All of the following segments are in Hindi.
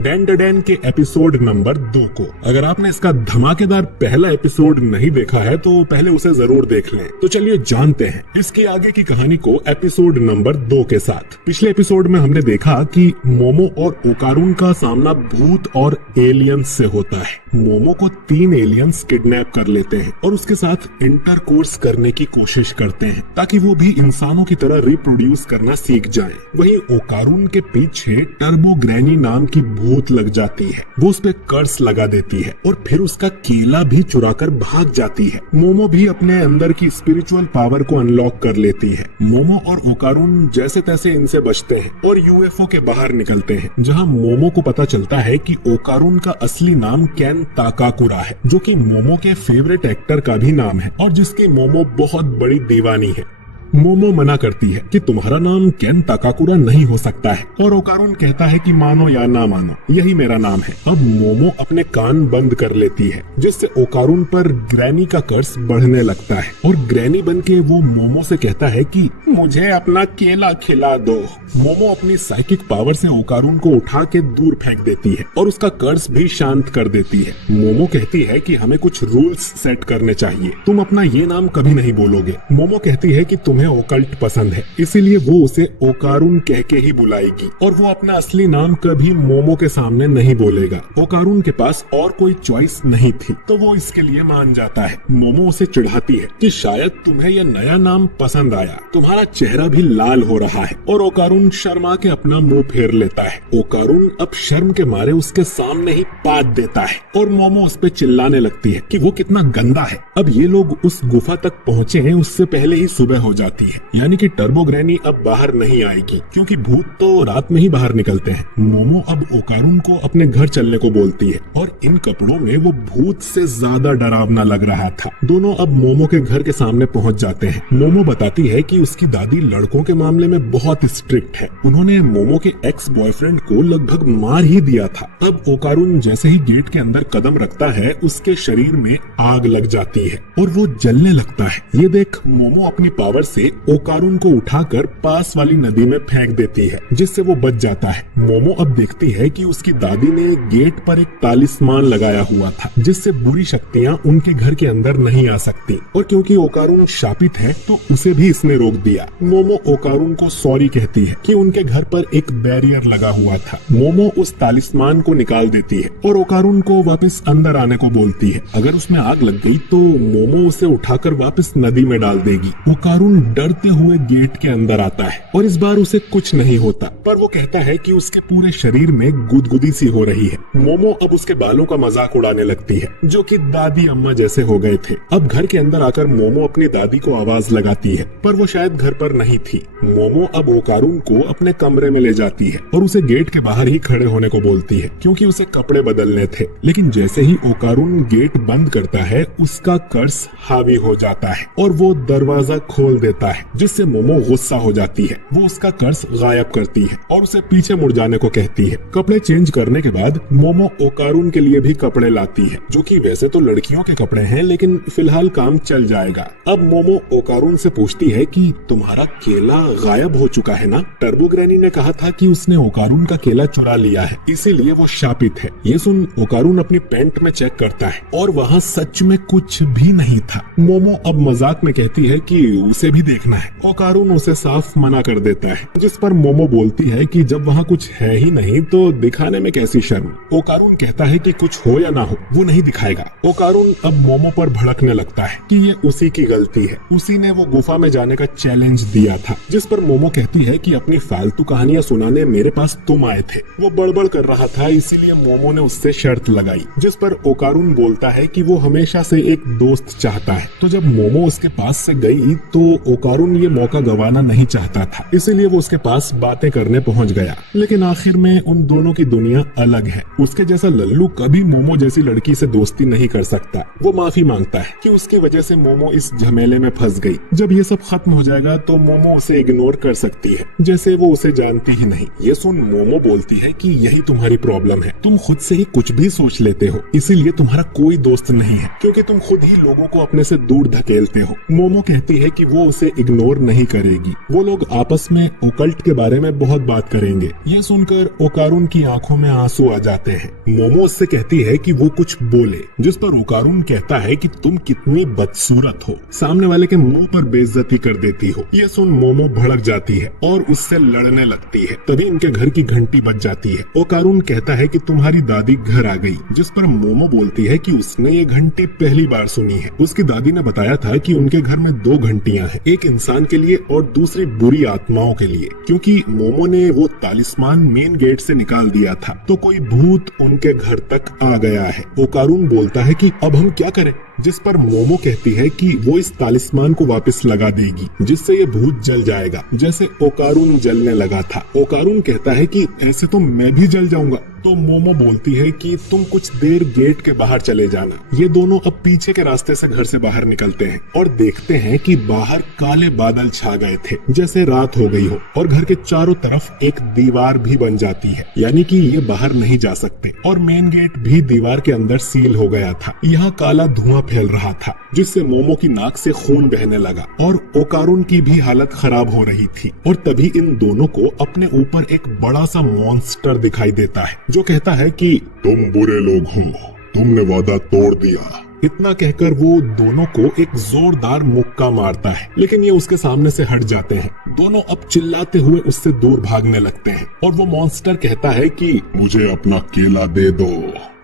डैन द डैन के एपिसोड नंबर 2 को अगर आपने इसका धमाकेदार पहला एपिसोड नहीं देखा है तो पहले उसे जरूर देख लें। तो चलिए जानते हैं इसकी आगे की कहानी को एपिसोड नंबर 2 के साथ। पिछले एपिसोड में हमने देखा कि मोमो और ओकारून का सामना भूत और एलियंस से होता है। मोमो को 3 एलियंस किडनैप कर लेते हैं और उसके साथ इंटरकोर्स करने की कोशिश करते हैं ताकि वो भी इंसानों की तरह रिप्रोड्यूस करना सीख जाएं। वहीं ओकारून के पीछे टर्बो ग्रैनी नाम की भूत लग जाती है। वो उस पे कर्स लगा देती है और फिर उसका केला भी चुराकर भाग जाती है। मोमो भी अपने अंदर की स्पिरिचुअल पावर को अनलॉक कर लेती है। मोमो और ओकारून जैसे तैसे इनसे बचते हैं और यूएफओ के बाहर निकलते हैं, जहां मोमो को पता चलता है कि ओकारून का असली नाम केन ताकाकुरा है, जो कि मोमो के फेवरेट एक्टर का भी नाम है और जिसकी मोमो बहुत बड़ी दीवानी है। मोमो मना करती है कि तुम्हारा नाम केन ताकाकुरा नहीं हो सकता है और ओकारून कहता है कि मानो या ना मानो यही मेरा नाम है। अब मोमो अपने कान बंद कर लेती है जिससे ओकारून पर ग्रैनी का कर्स बढ़ने लगता है और ग्रैनी बनके वो मोमो से कहता है कि मुझे अपना केला खिला दो। मोमो अपनी साइकिक पावर से ओकारून को उठा के दूर फेंक देती है और उसका कर्स भी शांत कर देती है। मोमो कहती है कि हमें कुछ रूल्स सेट करने चाहिए, तुम अपना ये नाम कभी नहीं बोलोगे। मोमो कहती है कि तुम्हें ओकल्ट पसंद है, इसीलिए वो उसे ओकारून कह के ही बुलाएगी और वो अपना असली नाम कभी मोमो के सामने नहीं बोलेगा। ओकारून के पास और कोई चॉइस नहीं थी तो वो इसके लिए मान जाता है। मोमो उसे चिढ़ाती है कि शायद तुम्हें यह नया नाम पसंद आया, तुम्हारा चेहरा भी लाल हो रहा है और ओकारून शर्मा के अपना मुंह फेर लेता है। ओकारून अब शर्म के मारे उसके सामने ही पाद देता है और मोमो उस पे चिल्लाने लगती है कि वो कितना गंदा है। अब ये लोग उस गुफा तक पहुँचे हैं उससे पहले ही सुबह हो जाती है, यानी कि टर्बो ग्रैनी अब बाहर नहीं आएगी क्योंकि भूत तो रात में ही बाहर निकलते हैं। मोमो अब ओकारून को अपने घर चलने को बोलती है और इन कपड़ों में वो भूत से ज्यादा डरावना लग रहा था। दोनों अब मोमो के घर के सामने पहुंच जाते हैं। मोमो बताती है कि उसकी दादी लड़कों के मामले में बहुत स्ट्रिक्ट है, उन्होंने मोमो के एक्स बॉयफ्रेंड को लगभग मार ही दिया था। अब ओकारून जैसे ही गेट के अंदर कदम रखता है उसके शरीर में आग लग जाती है और वो जलने लगता है। ये देख मोमो अपनी पावर से ओकारून को उठाकर पास वाली नदी में फेंक देती है जिससे वो बच जाता है। मोमो अब देखती है कि उसकी दादी ने गेट पर एक तालिस्मान लगाया हुआ था जिससे बुरी शक्तियां उनके घर के अंदर नहीं आ सकती और क्योंकि ओकारून शापित है तो उसे भी इसने रोक दिया। मोमो ओकारून को सॉरी कहती है कि उनके घर पर एक बैरियर लगा हुआ था। मोमो उस तालिस्मान को निकाल देती है और ओकारून को वापस अंदर आने को बोलती है। अगर उसमें आग लग गई तो मोमो उसे उठाकर वापस नदी में डाल देगी। ओकारून डरते हुए गेट के अंदर आता है और इस बार उसे कुछ नहीं होता, पर वो कहता है कि उसके पूरे शरीर में गुदगुदी सी हो रही है। मोमो अब उसके बालों का मजाक उड़ाने लगती है जो कि दादी अम्मा जैसे हो गए थे। अब घर के अंदर आकर मोमो अपनी दादी को आवाज लगाती है पर वो शायद घर पर नहीं थी। मोमो अब ओकारून को अपने कमरे में ले जाती है और उसे गेट के बाहर ही खड़े होने को बोलती है क्योंकि उसे कपड़े बदलने थे। लेकिन जैसे ही ओकारून गेट बंद करता है उसका कर्स हावी हो जाता है और वो दरवाजा खोल देता है जिससे मोमो गुस्सा हो जाती है। वो उसका कर्स गायब करती है और उसे पीछे मुड़ जाने को कहती है। कपड़े चेंज करने के बाद मोमो ओकारून के लिए भी कपड़े लाती है जो कि वैसे तो लड़कियों के कपड़े हैं लेकिन फिलहाल काम चल जाएगा। अब मोमो ओकारून से पूछती है कि तुम्हारा केला गायब हो चुका है ना? टर्बो ग्रैनी ने कहा था कि उसने ओकारून का केला चुरा लिया है, इसीलिए वो शापित है। ये सुन ओकारून अपनी पैंट में चेक करता है और वहाँ सच में कुछ भी नहीं था। मोमो अब मजाक में कहती है कि उसे भी देखना है। ओकारून उसे साफ मना कर देता है जिस पर मोमो बोलती है कि जब वहाँ कुछ है ही नहीं तो दिखाने में कैसी शर्म। ओकारून कहता है कि कुछ हो या ना हो वो नहीं दिखाएगा। ओकारून अब मोमो पर भड़कने लगता है कि ये उसी की गलती है, उसी ने वो गुफा में जाने का चैलेंज दिया था। जिस पर मोमो कहती है कि अपनी फालतू कहानियां सुनाने मेरे पास तुम आए थे। वो बड़बड़ कर रहा था इसीलिए मोमो ने उससे शर्त लगाई, जिस पर ओकारून बोलता है कि वो हमेशा से एक दोस्त चाहता है। तो जब मोमो उसके पास से गई तो ओकारून ये मौका गंवाना नहीं चाहता था, इसीलिए वो उसके पास बातें करने पहुंच गया। लेकिन आखिर में उन दोनों की दुनिया अलग है। उसके जैसा लल्लू कभी मोमो जैसी लड़की से दोस्ती नहीं कर सकता। वो माफी मांगता है कि उसकी वजह से मोमो इस झमेले में फंस गई। जब ये सब खत्म हो जाएगा तो मोमो उसे इग्नोर कर सकती है जैसे वो उसे जानती ही नहीं। ये सुन मोमो बोलती है कि यही तुम्हारी प्रॉब्लम है, तुम खुद से ही कुछ भी सोच लेते हो, इसीलिए तुम्हारा कोई दोस्त नहीं है क्योंकि तुम खुद ही लोगों को अपने से दूर धकेलते हो। मोमो कहती है कि वो उसे इग्नोर नहीं करेगी। वो लोग आपस में ओकल्ट के बारे में बहुत बात करेंगे। यह सुनकर ओकारुन की आंखों में आंसू आ जाते हैं। मोमो उससे कहती है कि वो कुछ बोले, जिस पर ओकारुन कहता है कि तुम कितनी बदसूरत हो, सामने वाले के मुंह पर बेइज्जती कर देती हो। यह सुन मोमो भड़क जाती है और उससे लड़ने लगती है। तभी इनके घर की घंटी बज जाती है। ओकारुन कहता है कि तुम्हारी दादी घर आ गई, जिस पर मोमो बोलती है कि उसने ये घंटी पहली बार सुनी है। उसकी दादी ने बताया था कि उनके घर में 2 घंटियां हैं, एक इंसान के लिए और दूसरी बुरी आत्माओं के लिए, क्योंकि मोमो ने वो तालिस्मान मेन गेट से निकाल दिया था तो कोई भूत उनके घर तक आ गया है। ओकारुन बोलता है कि अब हम क्या करें, जिस पर मोमो कहती है कि वो इस तालिस्मान को वापस लगा देगी, जिससे ये भूत जल जाएगा जैसे ओकारुन जलने लगा था। ओकारुन कहता है कि ऐसे तो मैं भी जल जाऊंगा। तो मोमो बोलती है कि तुम कुछ देर गेट के बाहर चले जाना। ये दोनों अब पीछे के रास्ते से घर से बाहर निकलते हैं और देखते हैं कि बाहर काले बादल छा गए थे, जैसे रात हो गई हो, और घर के चारों तरफ एक दीवार भी बन जाती है, यानी कि ये बाहर नहीं जा सकते। और मेन गेट भी दीवार के अंदर सील हो गया था। यहाँ काला धुआं फैल रहा था, जिससे मोमो की नाक से खून बहने लगा और ओकारुन की भी हालत खराब हो रही थी। और तभी इन दोनों को अपने ऊपर एक बड़ा सा मॉन्स्टर दिखाई देता है, जो कहता है कि तुम बुरे लोग हो, तुमने वादा तोड़ दिया। इतना कहकर वो दोनों को एक जोरदार मुक्का मारता है, लेकिन ये उसके सामने से हट जाते हैं। दोनों अब चिल्लाते हुए उससे दूर भागने लगते हैं और वो मॉन्स्टर कहता है कि मुझे अपना केला दे दो।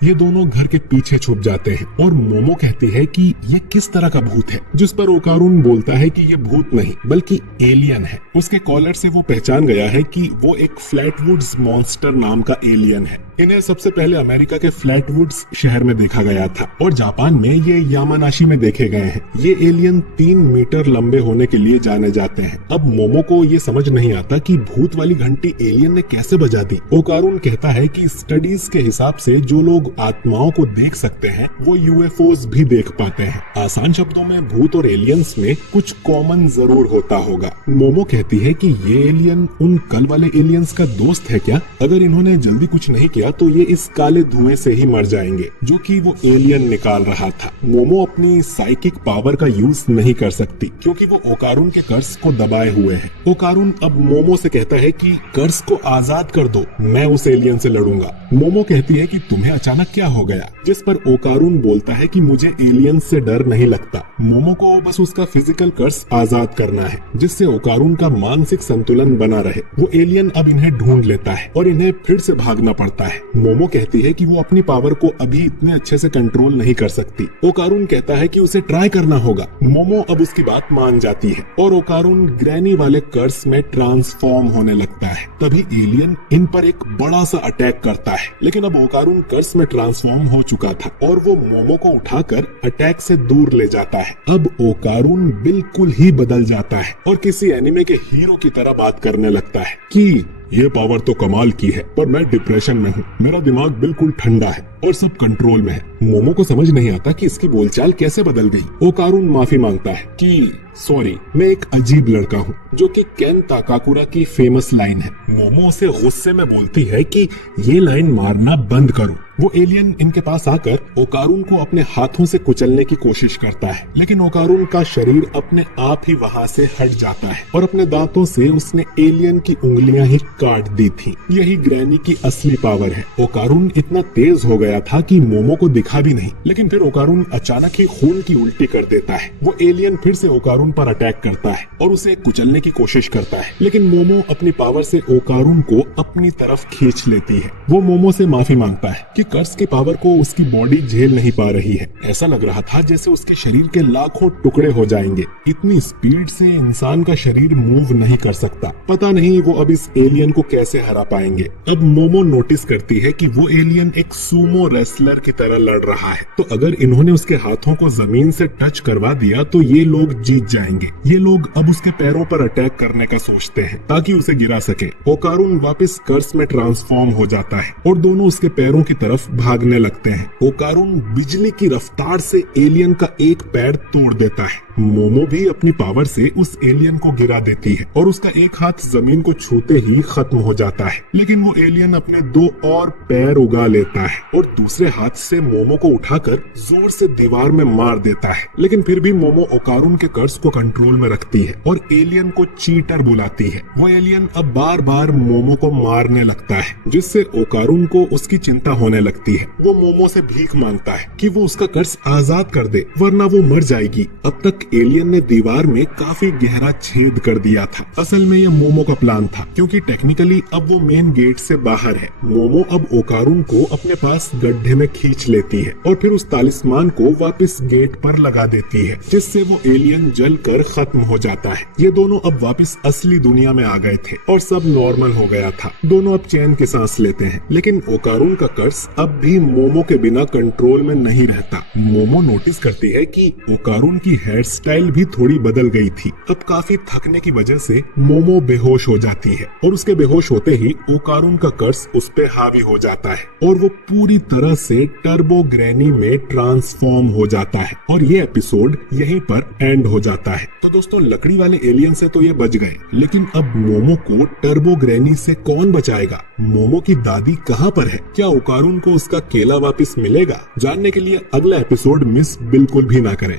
ये दोनों घर के पीछे छुप जाते हैं और मोमो कहती है कि ये किस तरह का भूत है, जिस पर ओकारुन बोलता है कि ये भूत नहीं बल्कि एलियन है। उसके कॉलर से वो पहचान गया है कि वो एक फ्लैटवुड्स मॉन्स्टर नाम का एलियन है। इन्हें सबसे पहले अमेरिका के फ्लैटवुड्स शहर में देखा गया था और जापान में ये यामानाशी में देखे गए हैं। ये एलियन 3 मीटर लंबे होने के लिए जाने जाते हैं। अब मोमो को ये समझ नहीं आता कि भूत वाली घंटी एलियन ने कैसे बजा दी। ओकारुन कहता है कि स्टडीज के हिसाब से जो लोग आत्माओं को देख सकते हैं वो यूएफओस भी देख पाते हैं। आसान शब्दों में भूत और एलियंस में कुछ कॉमन जरूर होता होगा। मोमो कहती है कि ये एलियन उन कल वाले एलियंस का दोस्त है क्या? अगर इन्होंने जल्दी कुछ नहीं किया तो ये इस काले धुएं से ही मर जाएंगे, जो कि वो एलियन निकाल रहा था। मोमो अपनी साइकिक पावर का यूज नहीं कर सकती क्योंकि वो ओकारुन के कर्स को दबाए हुए है। ओकारुन अब मोमो से कहता है कि कर्स को आजाद कर दो, मैं उस एलियन से लड़ूंगा। मोमो कहती है कि तुम्हें अचानक क्या हो गया, जिस पर ओकारुन बोलता है कि मुझे एलियन से डर नहीं लगता। मोमो को बस उसका फिजिकल कर्स आजाद करना है, जिससे ओकारुन का मानसिक संतुलन बना रहे। वो एलियन अब इन्हें ढूंढ लेता है और इन्हें फिर से भागना पड़ता है। मोमो कहती है कि वो अपनी पावर को अभी इतने अच्छे से कंट्रोल नहीं कर सकती। ओकारुन कहता है कि उसे ट्राई करना होगा। मोमो अब उसकी बात मान जाती है और ओकारुन ग्रैनी वाले कर्स में ट्रांसफॉर्म होने लगता है। तभी एलियन इन पर एक बड़ा सा अटैक करता है, लेकिन अब ओकारुन कर्स में ट्रांसफॉर्म हो चुका था और वो मोमो को उठाकर अटैक से दूर ले जाता है। अब ओकारुन बिल्कुल ही बदल जाता है और किसी एनिमे के हीरो की तरह बात करने लगता है कि ये पावर तो कमाल की है, पर मैं डिप्रेशन में हूँ। मेरा दिमाग बिल्कुल ठंडा है और सब कंट्रोल में है। मोमो को समझ नहीं आता कि इसकी बोलचाल कैसे बदल गई। ओकारुन माफी मांगता है कि सॉरी, मैं एक अजीब लड़का हूँ, जो कि केन ताकाकुरा की फेमस लाइन है। मोमो उसे गुस्से में बोलती है कि ये लाइन मारना बंद करो। वो एलियन इनके पास आकर ओकारुन को अपने हाथों से कुचलने की कोशिश करता है, लेकिन ओकारुन का शरीर अपने आप ही वहाँ से हट जाता है और अपने दांतों से उसने एलियन की उंगलियां ही काट दी थी। यही ग्रैनी की असली पावर है। ओकारुन इतना तेज हो गया था कि मोमो को दिखा भी नहीं, लेकिन फिर ओकारुन अचानक ही खून की उल्टी कर देता है। वो एलियन फिर से ओकारुन पर अटैक करता है और उसे कुचलने की कोशिश करता है, लेकिन मोमो अपनी पावर से ओकारुन को अपनी तरफ खींच लेती है। वो मोमो से माफी मांगता है कि कर्स की पावर को उसकी बॉडी झेल नहीं पा रही है। ऐसा लग रहा था जैसे उसके शरीर के लाखों टुकड़े हो जाएंगे। इतनी स्पीड से इंसान का शरीर मूव नहीं कर सकता। पता नहीं वो अब इस एलियन को कैसे हरा पाएंगे। अब मोमो नोटिस करती है कि वो एलियन एक सूमो रेसलर की तरह लड़ रहा है, तो अगर इन्होंने उसके हाथों को जमीन से टच करवा दिया तो ये लोग जीत जाएंगे। ये लोग अब उसके पैरों पर अटैक करने का सोचते हैं ताकि उसे गिरा सके। ओकारुन वापस कर्स में ट्रांसफॉर्म हो जाता है और दोनों उसके पैरों की तरफ भागने लगते हैं। ओकारुन बिजली की रफ्तार से एलियन का एक पैर तोड़ देता है मोमो भी अपनी पावर से उस एलियन को गिरा देती है और उसका एक हाथ जमीन को छूते ही खत्म हो जाता है। लेकिन वो एलियन अपने 2 और पैर उगा लेता है और दूसरे हाथ से मोमो को उठाकर जोर से दीवार में मार देता है। लेकिन फिर भी मोमो ओकारुन के कर्ज को कंट्रोल में रखती है और एलियन को चीटर बुलाती है। वो एलियन अब बार बार मोमो को मारने लगता है, जिससे ओकारुन को उसकी चिंता होने लगती है। वो मोमो से भीख मांगता है कि वो उसका कर्ज आजाद कर दे, वरना वो मर जाएगी। अब तक एलियन ने दीवार में काफी गहरा छेद कर दिया था। असल में ये मोमो का प्लान था, क्योंकि टेक्निकली अब वो मेन गेट से बाहर है। मोमो अब ओकारुन को अपने पास गड्ढे में खींच लेती है और फिर उस तालिस्मान को वापस गेट पर लगा देती है, जिससे वो एलियन जलकर खत्म हो जाता है। ये दोनों अब वापस असली दुनिया में आ गए थे और सब नॉर्मल हो गया था। दोनों अब चैन की सांस लेते हैं। लेकिन ओकारुन का कर्ज अब भी मोमो के बिना कंट्रोल में नहीं रहता। मोमो नोटिस करती है कि ओकारुन की हेयर स्टाइल भी थोड़ी बदल गई थी। अब काफी थकने की वजह से मोमो बेहोश हो जाती है और उसके बेहोश होते ही ओकारुन का कर्ज उस पे हावी हो जाता है और वो पूरी तरह से टर्बो ग्रैनी में ट्रांसफॉर्म हो जाता है। और ये एपिसोड यहीं पर एंड हो जाता है। तो दोस्तों, लकड़ी वाले एलियन से तो ये बच गए, लेकिन अब मोमो को टर्बो ग्रैनी से कौन बचाएगा? मोमो की दादी कहाँ पर है? क्या ओकारुन को उसका केला वापस मिलेगा? जानने के लिए अगला एपिसोड मिस बिल्कुल भी ना करें।